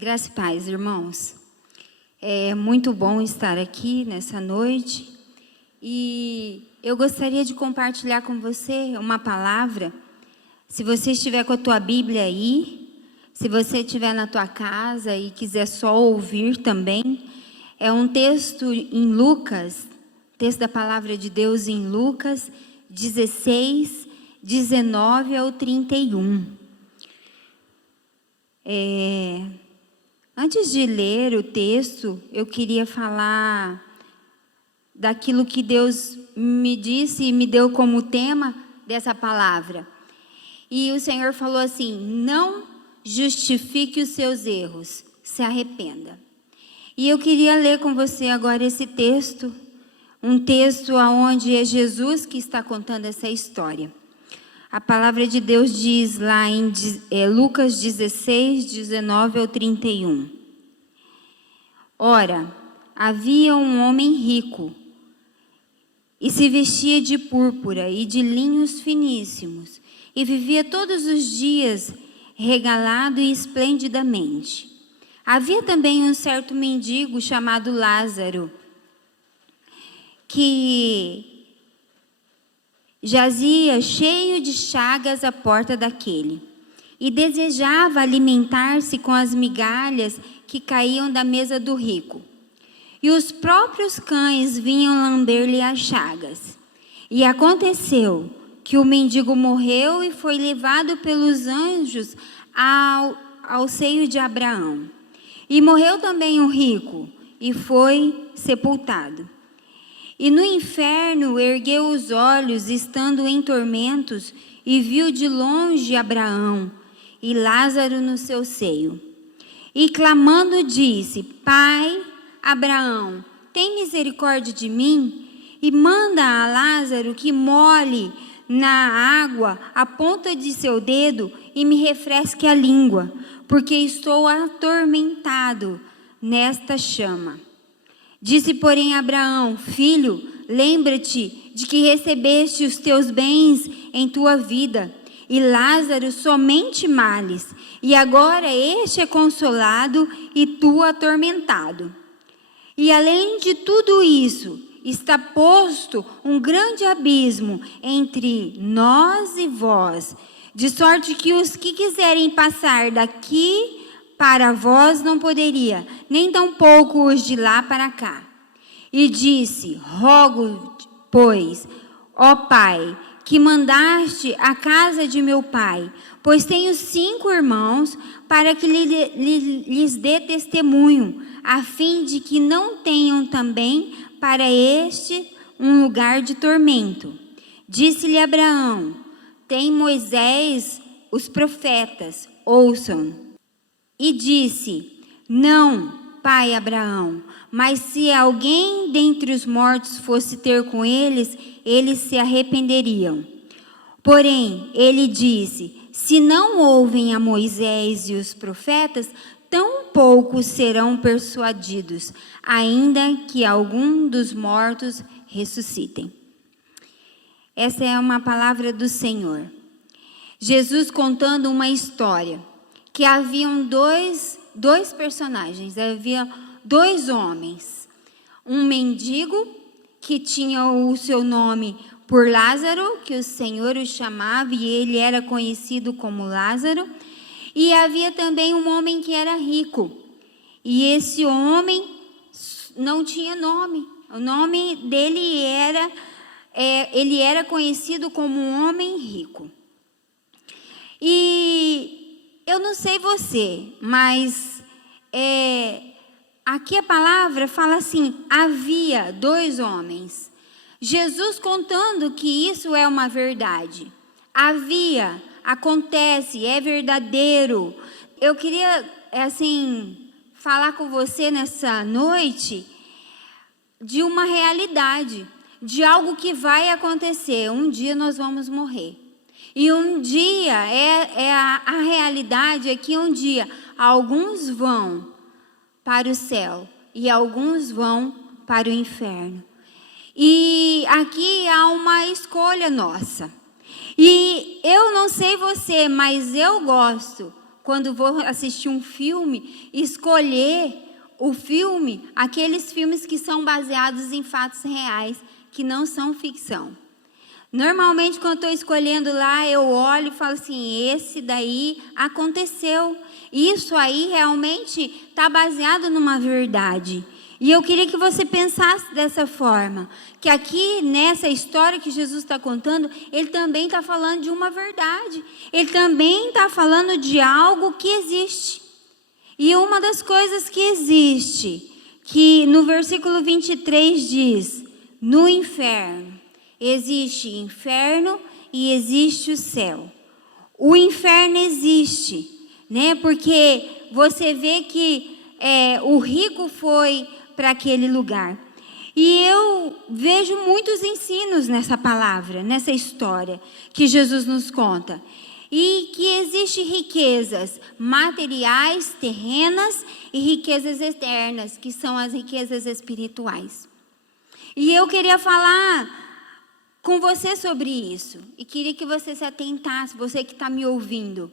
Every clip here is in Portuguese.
Graça e paz, irmãos. É muito bom estar aqui nessa noite e eu gostaria de compartilhar com você uma palavra. Se você estiver com a tua Bíblia aí, se você estiver na tua casa e quiser só ouvir também, é um texto em Lucas, texto da palavra de Deus em Lucas 16, 19 ao 31. Antes de ler o texto, eu queria falar daquilo que Deus me disse e me deu como tema dessa palavra. E o Senhor falou assim: não justifique os seus erros, se arrependa. E eu queria ler com você agora esse texto, um texto onde é Jesus que está contando essa história. A palavra de Deus diz lá em Lucas 16, 19 ao 31. Ora, havia um homem rico, e se vestia de púrpura e de linhos finíssimos, e vivia todos os dias regalado e esplendidamente. Havia também um certo mendigo chamado Lázaro, que jazia cheio de chagas à porta daquele, e desejava alimentar-se com as migalhas que caíam da mesa do rico. E os próprios cães vinham lamber-lhe as chagas. E aconteceu que o mendigo morreu e foi levado pelos anjos ao seio de Abraão. E morreu também o rico, e foi sepultado. E no inferno ergueu os olhos, estando em tormentos, e viu de longe Abraão e Lázaro no seu seio. E clamando disse: Pai Abraão, tem misericórdia de mim, e manda a Lázaro que molhe na água a ponta de seu dedo e me refresque a língua, porque estou atormentado nesta chama. Disse, porém, Abraão: Filho, lembra-te de que recebeste os teus bens em tua vida, e Lázaro somente males, e agora este é consolado e tu atormentado. E além de tudo isso, está posto um grande abismo entre nós e vós, de sorte que os que quiserem passar daqui para vós não poderia, nem tampouco os de lá para cá. E disse: Rogo, pois, ó Pai, que mandaste a casa de meu pai, pois tenho 5 irmãos, para que lhes dê testemunho, a fim de que não tenham também para este um lugar de tormento. Disse-lhe Abraão: Tem Moisés, os profetas, ouçam. E disse: Não, pai Abraão, mas se alguém dentre os mortos fosse ter com eles, eles se arrependeriam. Porém, ele disse: Se não ouvem a Moisés e os profetas, tão poucos serão persuadidos, ainda que algum dos mortos ressuscitem. Essa é uma palavra do Senhor. Jesus contando uma história, que haviam dois personagens, havia 2 homens. Um mendigo, que tinha o seu nome por Lázaro, que o Senhor o chamava, e ele era conhecido como Lázaro. E havia também um homem que era rico. E esse homem não tinha nome. O nome dele ele era conhecido como um homem rico. E eu não sei você, mas aqui a palavra fala assim: havia 2 homens. Jesus contando que isso é uma verdade. Havia, acontece, é verdadeiro. Eu queria, falar com você nessa noite de uma realidade, de algo que vai acontecer. Um dia nós vamos morrer. E um dia, a realidade é que um dia alguns vão para o céu e alguns vão para o inferno. E aqui há uma escolha nossa. E eu não sei você, mas eu gosto quando vou assistir um filme, escolher o filme, aqueles filmes que são baseados em fatos reais, que não são ficção. Normalmente, quando estou escolhendo lá, eu olho e falo assim, esse daí aconteceu. Isso aí realmente está baseado numa verdade. E eu queria que você pensasse dessa forma, que aqui nessa história que Jesus está contando, ele também está falando de uma verdade. Ele também está falando de algo que existe. E uma das coisas que existe, que no versículo 23 diz, no inferno, existe inferno e existe o céu. O inferno existe, né? Porque você vê que o rico foi para aquele lugar. E eu vejo muitos ensinos nessa palavra, nessa história que Jesus nos conta. E que existem riquezas materiais, terrenas e riquezas eternas, que são as riquezas espirituais. E eu queria falar com você sobre isso. E queria que você se atentasse, você que está me ouvindo,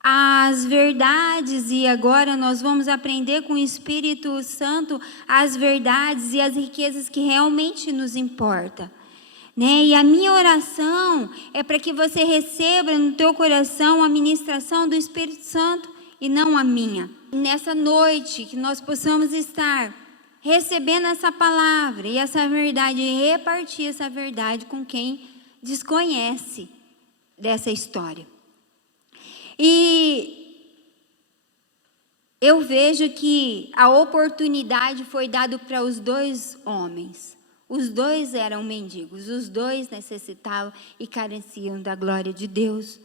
as verdades, e agora nós vamos aprender com o Espírito Santo as verdades e as riquezas que realmente nos importam, né? E a minha oração é para que você receba no teu coração a ministração do Espírito Santo e não a minha. Nessa noite que nós possamos estar recebendo essa palavra e essa verdade e repartir essa verdade com quem desconhece dessa história. E eu vejo que a oportunidade foi dada para os dois homens. Os dois eram mendigos, os dois necessitavam e careciam da glória de Deus.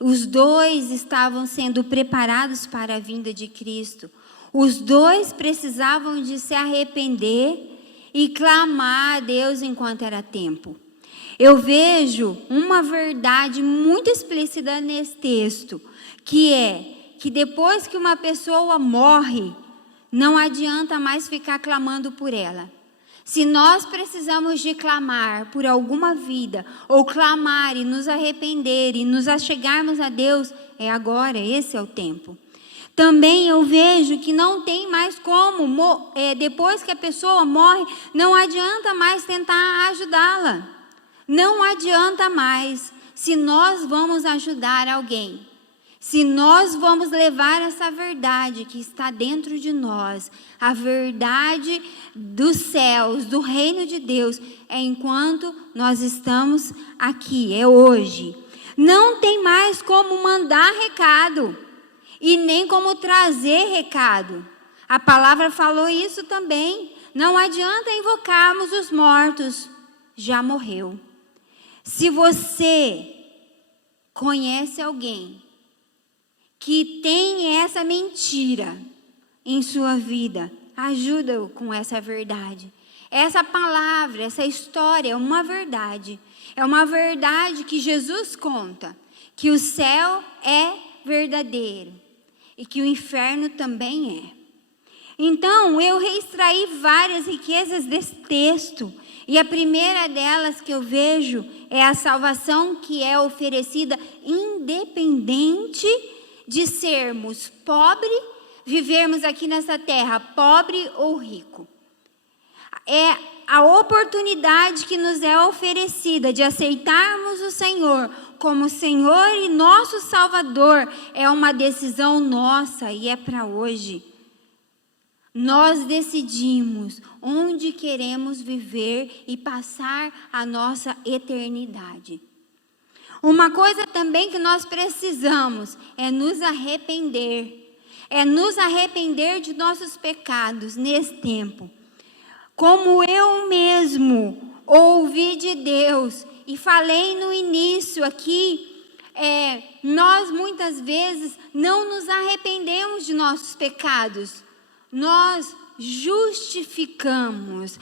Os dois estavam sendo preparados para a vinda de Cristo. Os dois precisavam de se arrepender e clamar a Deus enquanto era tempo. Eu vejo uma verdade muito explícita nesse texto, que é que depois que uma pessoa morre, não adianta mais ficar clamando por ela. Se nós precisamos de clamar por alguma vida, ou clamar e nos arrepender e nos achegarmos a Deus, é agora, esse é o tempo. Também eu vejo que não tem mais como, depois que a pessoa morre, não adianta mais tentar ajudá-la. Não adianta mais. Se nós vamos ajudar alguém, se nós vamos levar essa verdade que está dentro de nós, a verdade dos céus, do reino de Deus, é enquanto nós estamos aqui, é hoje. Não tem mais como mandar recado e nem como trazer recado. A palavra falou isso também. Não adianta invocarmos os mortos, já morreu. Se você conhece alguém que tem essa mentira em sua vida, ajuda-o com essa verdade. Essa palavra, essa história é uma verdade. É uma verdade que Jesus conta, que o céu é verdadeiro e que o inferno também é. Então, eu reextraí várias riquezas desse texto. E a primeira delas que eu vejo é a salvação que é oferecida independente de sermos pobres, vivermos aqui nessa terra pobre ou rico. É a oportunidade que nos é oferecida de aceitarmos o Senhor como Senhor e nosso Salvador. É uma decisão nossa e é para hoje. Nós decidimos onde queremos viver e passar a nossa eternidade. Uma coisa também que nós precisamos é nos arrepender. É nos arrepender de nossos pecados nesse tempo. Como eu mesmo ouvi de Deus e falei no início aqui, nós muitas vezes não nos arrependemos de nossos pecados. Nós justificamos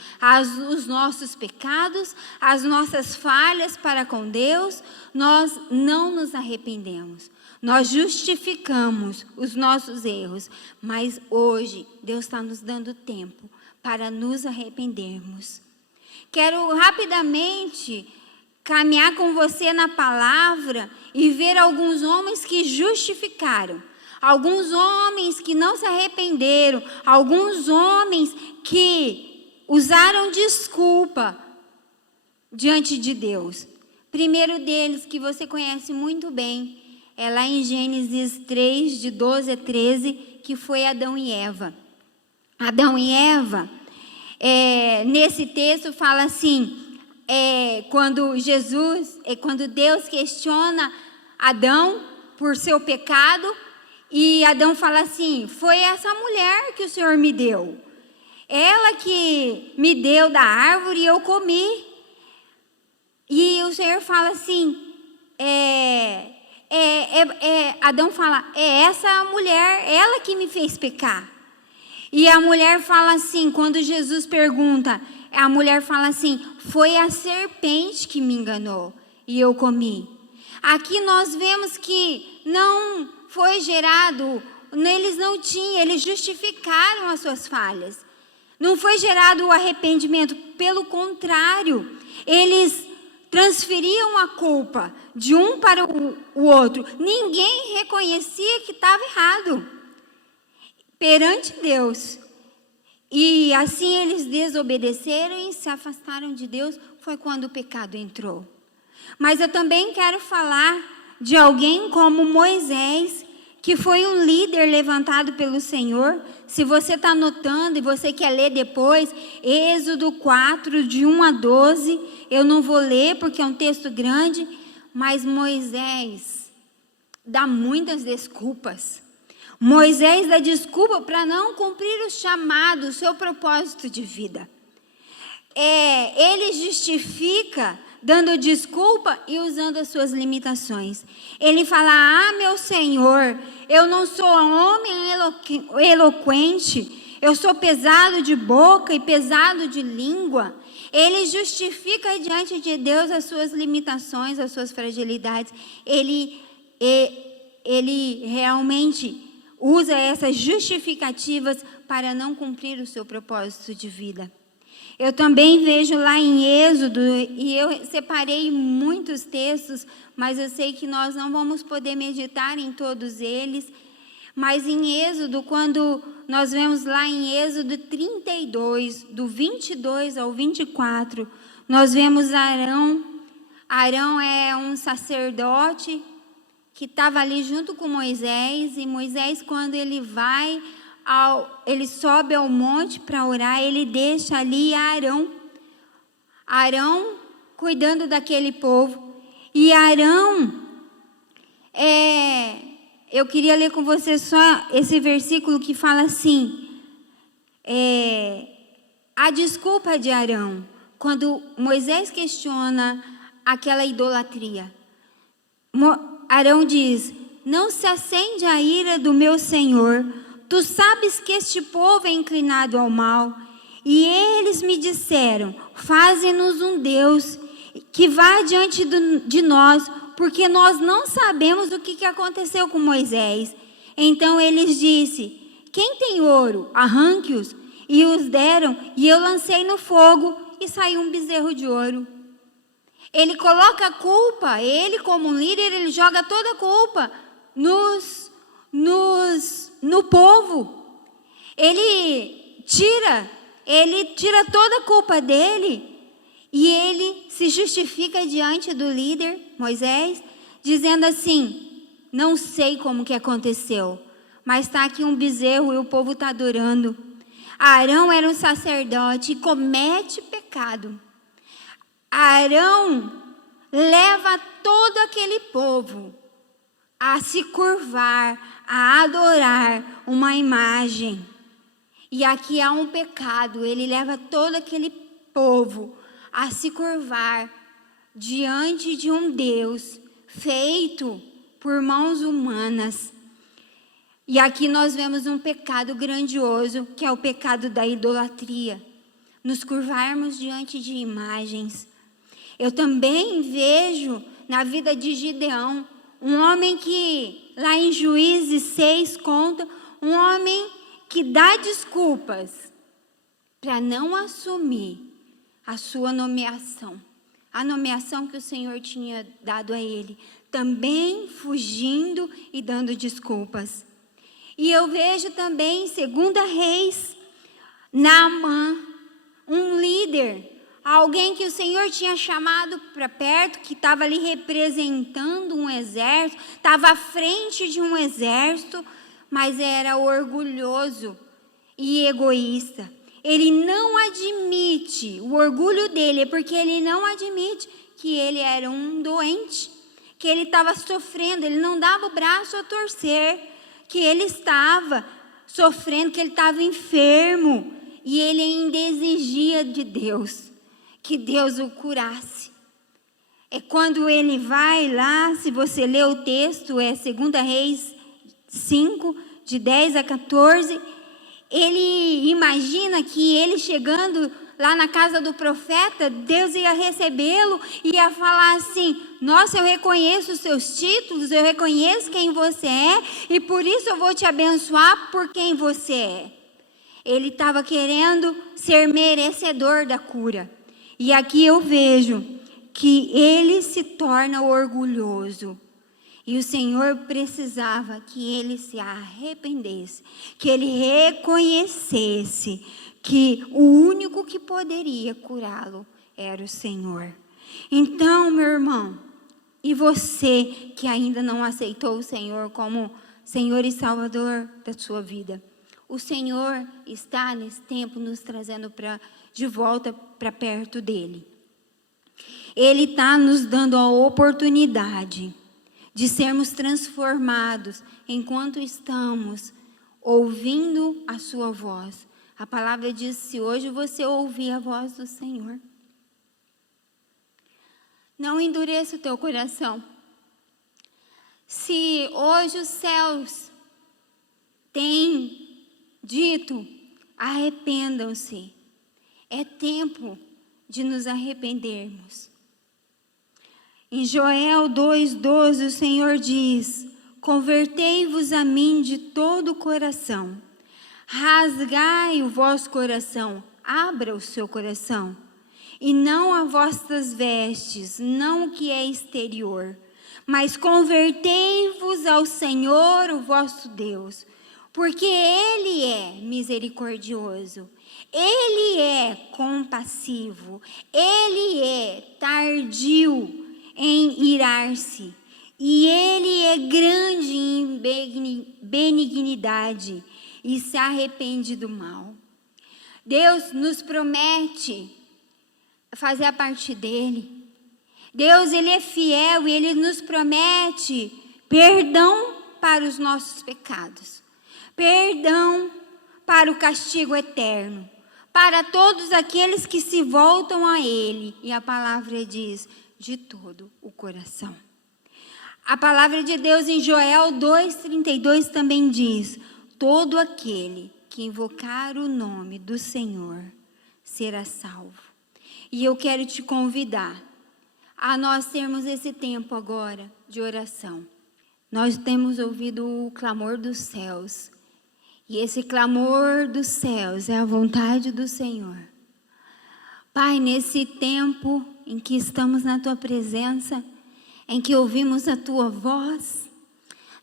os nossos pecados, as nossas falhas para com Deus, nós não nos arrependemos. Nós justificamos os nossos erros, mas hoje Deus está nos dando tempo para nos arrependermos. Quero rapidamente caminhar com você na palavra e ver alguns homens que justificaram. alguns homens que não se arrependeram, alguns homens que usaram desculpa diante de Deus. Primeiro deles, que você conhece muito bem, é lá em Gênesis 3, de 12 a 13, que foi Adão e Eva. Adão e Eva, nesse texto fala assim, quando Deus questiona Adão por seu pecado, e Adão fala assim, foi essa mulher que o Senhor me deu, ela que me deu da árvore e eu comi. E o Senhor fala assim, Adão fala, é essa mulher, ela que me fez pecar. E a mulher fala assim, quando Jesus pergunta, a mulher fala assim, foi a serpente que me enganou e eu comi. Aqui nós vemos que não foi gerado, eles não tinham, eles justificaram as suas falhas. Não foi gerado o arrependimento, pelo contrário, eles transferiam a culpa de um para o outro. Ninguém reconhecia que estava errado perante Deus. E assim eles desobedeceram e se afastaram de Deus. Foi quando o pecado entrou. Mas eu também quero falar de alguém como Moisés, que foi um líder levantado pelo Senhor. Se você está anotando e você quer ler depois, Êxodo 4, de 1 a 12, eu não vou ler porque é um texto grande, mas Moisés dá muitas desculpas. Moisés dá desculpa para não cumprir o chamado, o seu propósito de vida. Ele justifica dando desculpa e usando as suas limitações. Ele fala, meu Senhor, eu não sou homem eloquente, eu sou pesado de boca e pesado de língua. Ele justifica diante de Deus as suas limitações, as suas fragilidades. Ele realmente usa essas justificativas para não cumprir o seu propósito de vida. Eu também vejo lá em Êxodo, e eu separei muitos textos, mas eu sei que nós não vamos poder meditar em todos eles. Mas em Êxodo, quando nós vemos lá em Êxodo 32, do 22 ao 24, nós vemos Arão. Arão é um sacerdote que estava ali junto com Moisés, e Moisés, quando ele sobe ao monte para orar, ele deixa ali Arão cuidando daquele povo. E Arão, eu queria ler com você só esse versículo que fala assim, a desculpa de Arão, quando Moisés questiona aquela idolatria. Arão diz, não se acende a ira do meu Senhor, tu sabes que este povo é inclinado ao mal, e eles me disseram, faze-nos um Deus que vá diante de nós, porque nós não sabemos o que aconteceu com Moisés. Então eles disse, quem tem ouro, arranque-os, e os deram, e eu lancei no fogo, e saiu um bezerro de ouro. Ele coloca a culpa, ele como um líder, ele joga toda a culpa no povo. Ele tira toda a culpa dele, e ele se justifica diante do líder, Moisés, dizendo assim, não sei como que aconteceu, mas está aqui um bezerro e o povo está adorando. Arão era um sacerdote e comete pecado. Arão leva todo aquele povo a se curvar, a adorar uma imagem. E aqui há um pecado, ele leva todo aquele povo a se curvar diante de um Deus feito por mãos humanas. E aqui nós vemos um pecado grandioso, que é o pecado da idolatria. Nos curvarmos diante de imagens. Eu também vejo na vida de Gideão, um homem que, lá em Juízes 6, conta, um homem que dá desculpas para não assumir a sua nomeação. A nomeação que o Senhor tinha dado a ele. Também fugindo e dando desculpas. E eu vejo também, em 2 Reis, Naamã, um líder, alguém que o Senhor tinha chamado para perto, que estava ali representando um exército, estava à frente de um exército, mas era orgulhoso e egoísta. Ele não admite, o orgulho dele é porque ele não admite que ele era um doente, que ele estava sofrendo, ele não dava o braço a torcer, que ele estava sofrendo, que ele estava enfermo, e ele ainda exigia de Deus, que Deus o curasse. É quando ele vai lá, se você ler o texto, é 2 Reis 5, de 10 a 14, ele imagina que ele chegando lá na casa do profeta, Deus ia recebê-lo e ia falar assim: nossa, eu reconheço os seus títulos, eu reconheço quem você é, e por isso eu vou te abençoar por quem você é. Ele estava querendo ser merecedor da cura. E aqui eu vejo que ele se torna orgulhoso. E o Senhor precisava que ele se arrependesse, que ele reconhecesse que o único que poderia curá-lo era o Senhor. Então, meu irmão, e você que ainda não aceitou o Senhor como Senhor e Salvador da sua vida, o Senhor está nesse tempo nos trazendo de volta para perto dele. Ele está nos dando a oportunidade de sermos transformados enquanto estamos ouvindo a sua voz. A palavra diz: se hoje você ouvir a voz do Senhor, não endureça o teu coração. Se hoje os céus têm dito: arrependam-se, é tempo de nos arrependermos. Em Joel 2,12, o Senhor diz: convertei-vos a mim de todo o coração, rasgai o vosso coração, abra o seu coração, e não as vossas vestes, não o que é exterior, mas convertei-vos ao Senhor, o vosso Deus, porque Ele é misericordioso, Ele é compassivo, Ele é tardio em irar-se, e Ele é grande em benignidade e se arrepende do mal. Deus nos promete fazer a parte dele. Deus, Ele é fiel e Ele nos promete perdão para os nossos pecados, perdão para o castigo eterno, para todos aqueles que se voltam a Ele. E a palavra diz: de todo o coração. A palavra de Deus em Joel 2,32 também diz: todo aquele que invocar o nome do Senhor será salvo. E eu quero te convidar a nós termos esse tempo agora de oração. Nós temos ouvido o clamor dos céus, e esse clamor dos céus é a vontade do Senhor. Pai, nesse tempo em que estamos na Tua presença, em que ouvimos a Tua voz,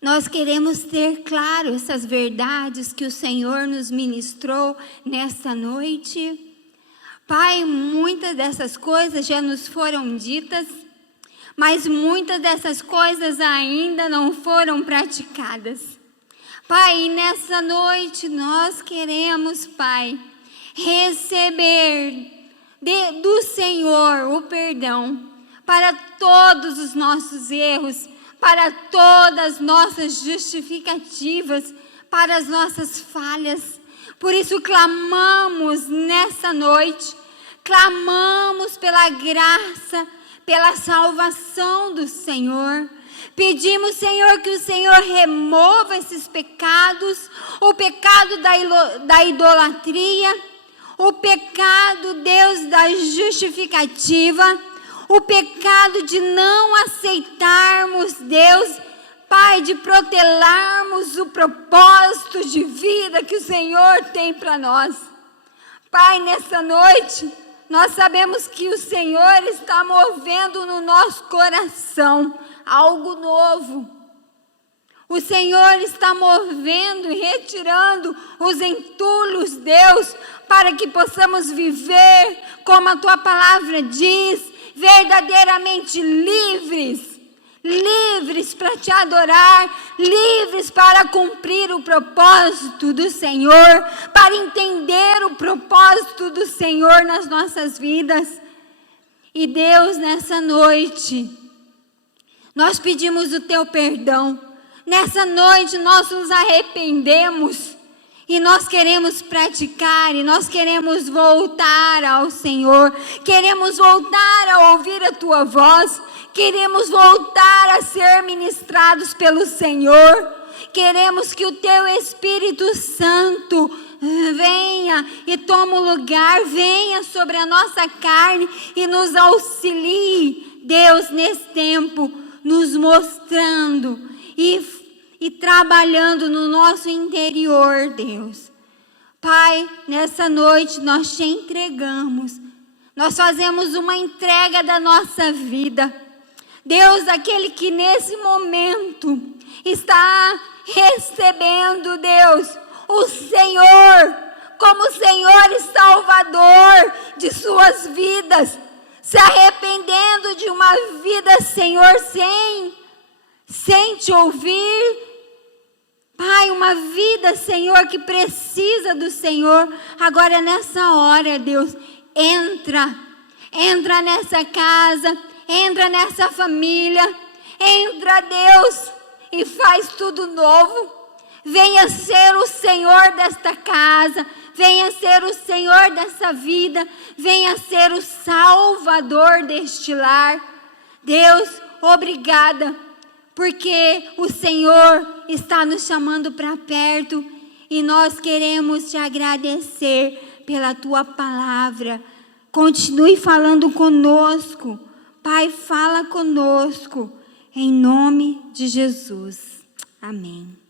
nós queremos ter claro essas verdades que o Senhor nos ministrou nesta noite. Pai, muitas dessas coisas já nos foram ditas, mas muitas dessas coisas ainda não foram praticadas. Pai, nessa noite nós queremos, Pai, receber do Senhor o perdão para todos os nossos erros, para todas as nossas justificativas, para as nossas falhas. Por isso clamamos nessa noite, clamamos pela graça, pela salvação do Senhor. Pedimos, Senhor, que o Senhor remova esses pecados, o pecado da idolatria, o pecado, Deus, da justificativa, o pecado de não aceitarmos, Deus, Pai, de protelarmos o propósito de vida que o Senhor tem para nós. Pai, nessa noite, nós sabemos que o Senhor está movendo no nosso coração algo novo. O Senhor está movendo e retirando os entulhos, Deus, para que possamos viver, como a tua palavra diz, verdadeiramente livres. Livres para te adorar, livres para cumprir o propósito do Senhor, para entender o propósito do Senhor nas nossas vidas. E Deus, nessa noite, nós pedimos o teu perdão. Nessa noite nós nos arrependemos e nós queremos praticar e nós queremos voltar ao Senhor. Queremos voltar a ouvir a tua voz. Queremos voltar a ser ministrados pelo Senhor. Queremos que o teu Espírito Santo venha e tome o lugar, venha sobre a nossa carne e nos auxilie, Deus, nesse tempo, nos mostrando e trabalhando no nosso interior, Deus. Pai, nessa noite nós te entregamos, nós fazemos uma entrega da nossa vida. Deus, aquele que nesse momento está recebendo, Deus, o Senhor, como Senhor e Salvador de suas vidas, se arrependendo de uma vida, Senhor, sem te ouvir. Pai, uma vida, Senhor, que precisa do Senhor. Agora nessa hora, Deus, entra nessa casa, entra nessa família, entra, Deus, e faz tudo novo. Venha ser o Senhor desta casa, venha ser o Senhor dessa vida, venha ser o Salvador deste lar. Deus, obrigada, porque o Senhor está nos chamando para perto e nós queremos te agradecer pela tua palavra. Continue falando conosco. Pai, fala conosco, em nome de Jesus. Amém.